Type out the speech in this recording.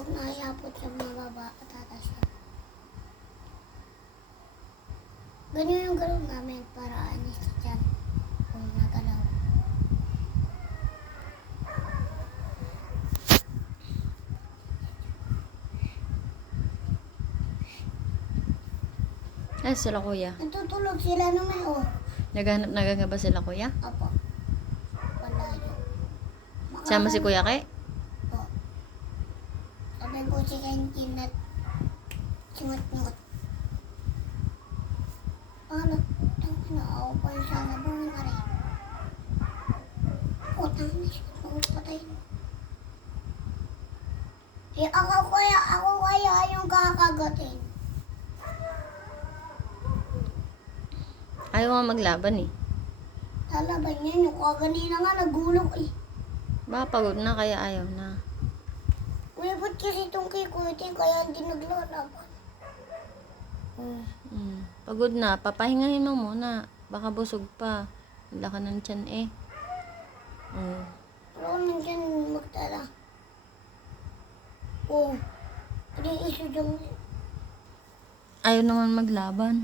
Pag nakayapot siya mababa at tatas siya. Ganyan yung gano'n namin para anis siya dyan. Kung nagalaw. Ay, sila kuya. Natutulog sila naman, oh. Naghahanap ba sila kuya? Apo. Malayo. Sama si kuya kay? Po. Sabi po si Kenji na singot-ngot. Ano? Tangina, ako pa yung sana buhay na rin. Putang na siya. Patay. Eh, ako kaya yung kakagatin. Ayaw nga maglaban eh. Lalaban yan yung kaganina nga nagulok eh. Baka pagod na kaya ayaw na. Umipot kasi itong kay Kuya kaya hindi naglalaban. Pagod na, papahingahin mo muna. Baka busog pa. Wala ka ng tiyan eh. Pero nandiyan magtala. Oh, hindi iso dyan. Ayaw naman maglaban.